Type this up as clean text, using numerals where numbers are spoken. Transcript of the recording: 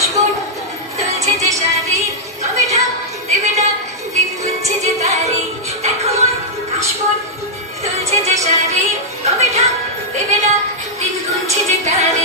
কাশবন তুলছে যে শাড়ি, তবে ঢাক দেবে ডাক, দিন গুনছে যে তারি। দেখো মন কাশবন তুলছে যে শাড়ি, তবে ঢাক দেবে ডাক, দিন গুনছে যে তারি।